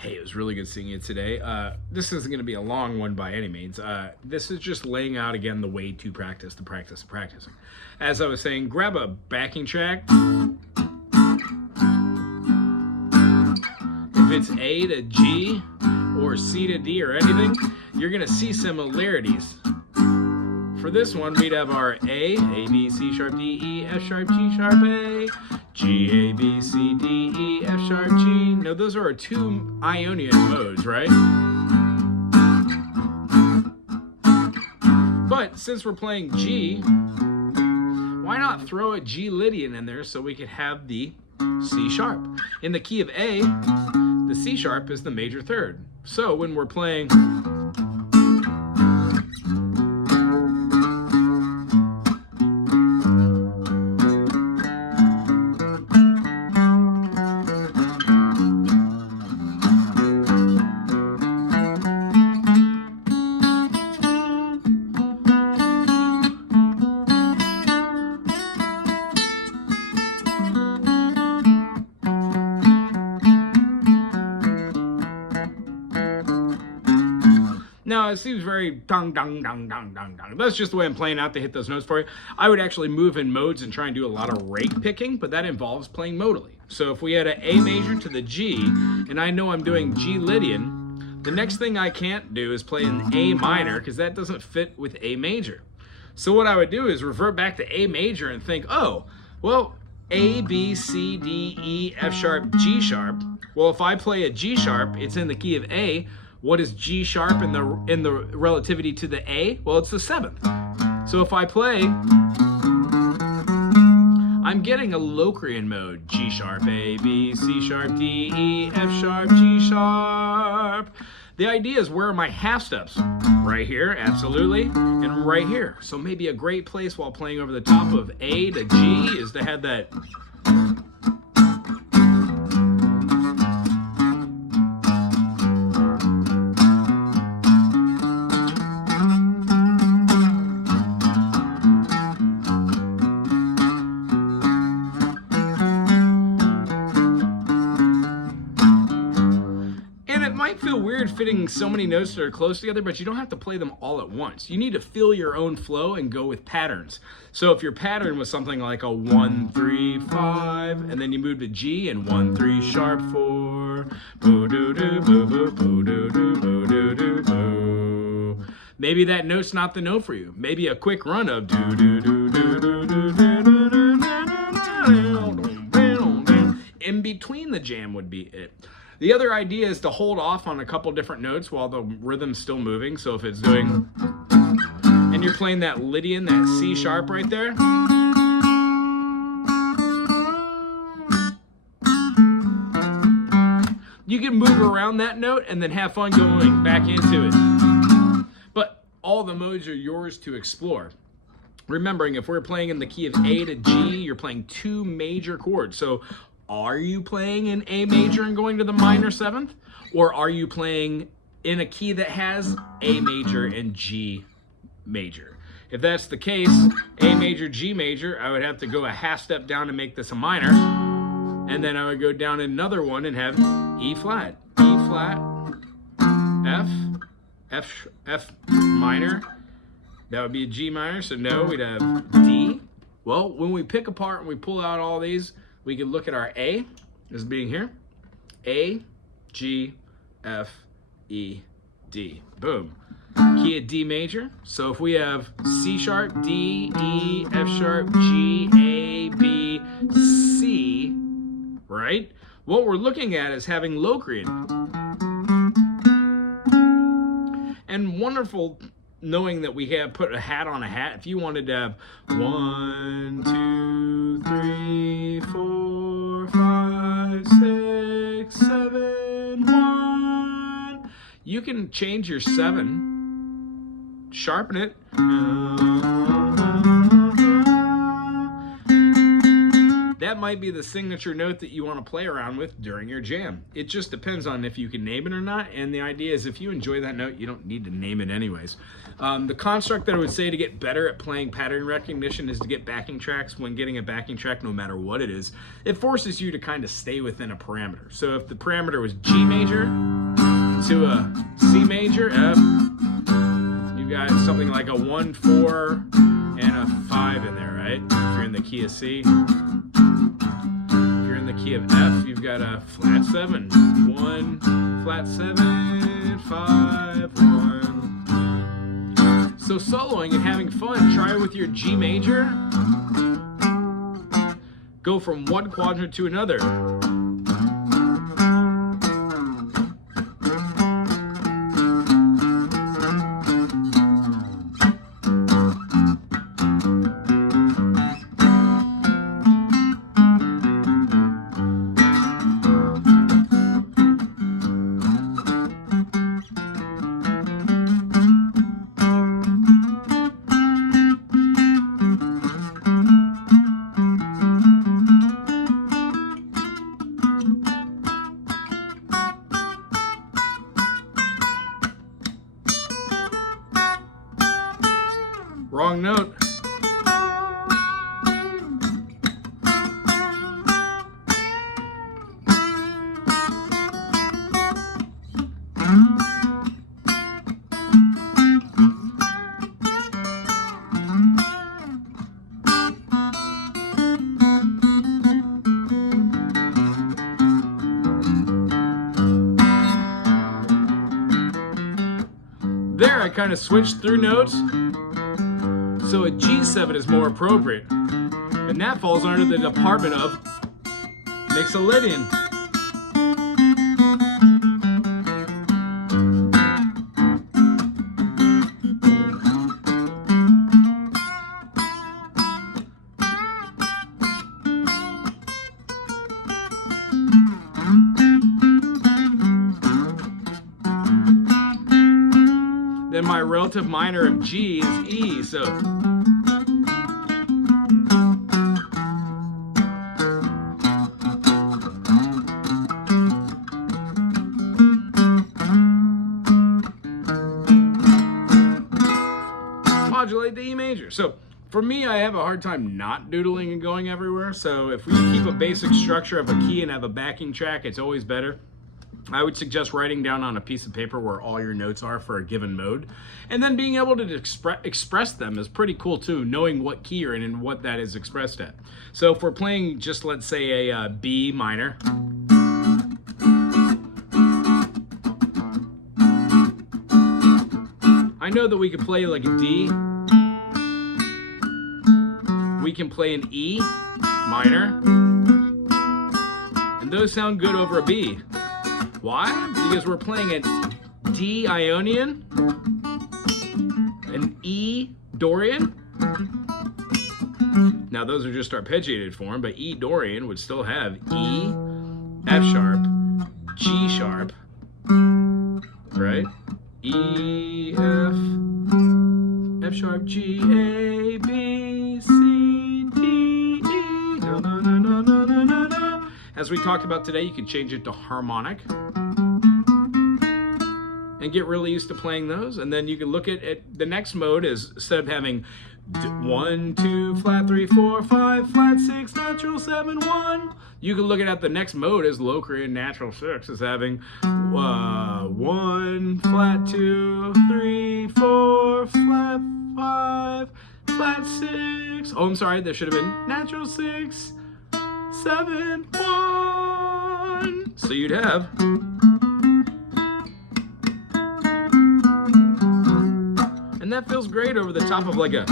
Hey, it was really good seeing you today. This isn't going to be a long one by any means. This is just laying out again the way to practice, the practice of practicing. As I was saying, grab a backing track. If it's A to G or C to D or anything, you're going to see similarities. For this one, we'd have our A, B, C sharp, D, E, F sharp, G sharp, A, G, A, B, C, D, E, F sharp, G. Now those are our two Ionian modes, right? But since we're playing G, why not throw a G Lydian in there so we could have the C sharp? In the key of A, the C sharp is the major third. So when we're playing now, it seems very dong, dong, dong, dong, dong, dong. That's just the way I'm playing out to hit those notes for you. I would actually move in modes and try and do a lot of rake picking, but that involves playing modally. So if we had an A major to the G, and I know I'm doing G Lydian, the next thing I can't do is play an A minor, because that doesn't fit with A major. So what I would do is revert back to A major and think, oh, well, A, B, C, D, E, F sharp, G sharp. Well, if I play a G sharp, it's in the key of A. What is G sharp in the relativity to the A? Well, it's the seventh. So if I play, I'm getting a Locrian mode. G sharp, A, B, C sharp, D, E, F sharp, G sharp. The idea is, where are my half steps? Right here, absolutely, and right here. So maybe a great place while playing over the top of A to G is to have that. Feel weird fitting so many notes that are close together, but you don't have to play them all at once. You need to feel your own flow and go with patterns. So if your pattern was something like a 1, 3, 5, and then you move to G and 1, 3 sharp 4, boo doo doo boo boo boo doo doo boo doo doo boo. Maybe that note's not the note for you. Maybe a quick run of doo doo doo doo doo doo doo doo. In between the jam would be it. The other idea is to hold off on a couple different notes while the rhythm's still moving. So if it's doing, and you're playing that Lydian, that C sharp right there. You can move around that note and then have fun going back into it. But all the modes are yours to explore. Remembering, if we're playing in the key of A to G, you're playing two major chords. So are you playing in A major and going to the minor seventh? Or are you playing in a key that has A major and G major? If that's the case, A major, G major, I would have to go a half step down to make this a minor. And then I would go down another one and have E flat, F minor. That would be a G minor, so no, we'd have D. Well, when we pick apart and we pull out all these, we can look at our A as being here. A, G, F, E, D. Boom. Key of D major. So if we have C sharp, D, E, F sharp, G, A, B, C, right? What we're looking at is having Locrian. And wonderful knowing that we have put a hat on a hat. If you wanted to have 1, 2, 3, 4, 5, 6, 7, 1, you can change your 7, sharpen it. that might be the signature note that you want to play around with during your jam. It just depends on if you can name it or not, and the idea is if you enjoy that note, you don't need to name it anyways. The construct that I would say to get better at playing pattern recognition is to get backing tracks. When getting a backing track, no matter what it is, it forces you to kind of stay within a parameter. So if the parameter was G major to a C major, F, you've got something like a 1, 4, and a 5 in there, right? If you're in the key of C. If you're in the key of F, you've got a flat 7, 1, flat 7, 5, 1. So soloing and having fun, try with your G major. Go from one quadrant to another. Wrong note. There, I kind of switched through notes. So a G7 is more appropriate. And that falls under the department of Mixolydian. Then my relative minor of G is E, so modulate the E major. So for me, I have a hard time not doodling and going everywhere. So if we keep a basic structure of a key and have a backing track, it's always better. I would suggest writing down on a piece of paper where all your notes are for a given mode. And then being able to express them is pretty cool too, knowing what key you're in and what that is expressed at. So if we're playing just, let's say, a B minor. I know that we could play like a D. We can play an E minor. And those sound good over a B. Why? Because we're playing a D Ionian, an E Dorian. Now those are just arpeggiated form, but E Dorian would still have E, F sharp, G sharp, right? E, F, F sharp, G, A, B, C, D, E, na, na, na, na, na, na, na. As we talked about today, you can change it to harmonic and get really used to playing those. And then you can look at the next mode is, instead of having 1, 2, flat 3, 4, 5, flat 6, natural 7, 1, you can look at the next mode as low Korean natural 6 as having 1, flat 2, 3, 4, flat 5, flat 6. Oh, I'm sorry, there should have been natural 6, 7, 1. So you'd have and that feels great over the top of like a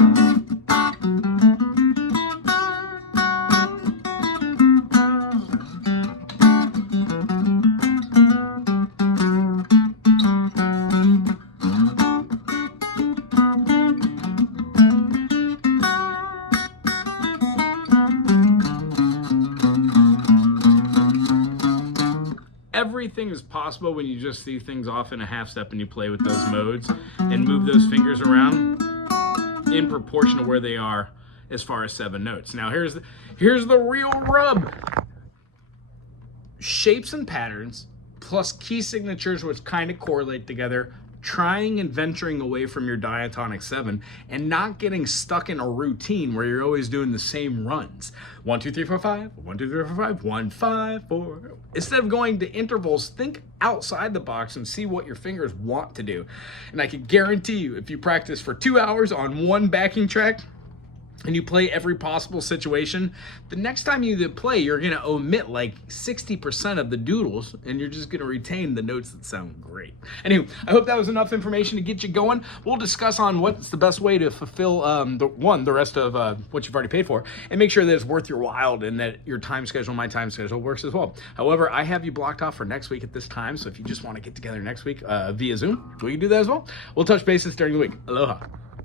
everything is possible when you just see things off in a half step and you play with those modes and move those fingers around in proportion to where they are as far as 7 notes. Now here's the real rub. Shapes and patterns plus key signatures which kind of correlate together, trying and venturing away from your diatonic 7 and not getting stuck in a routine where you're always doing the same runs. 1 2 3 4 5, 1 2 3 4 5, 1 5 4. Instead of going to intervals, think outside the box and see what your fingers want to do. And I can guarantee you, if you practice for 2 hours on one backing track and you play every possible situation, the next time you play, you're gonna omit like 60% of the doodles and you're just gonna retain the notes that sound great. Anyway, I hope that was enough information to get you going. We'll discuss on what's the best way to fulfill the rest of what you've already paid for, and make sure that it's worth your while and that your time schedule, my time schedule works as well. However, I have you blocked off for next week at this time, so if you just wanna get together next week via Zoom, we can do that as well. We'll touch bases during the week. Aloha.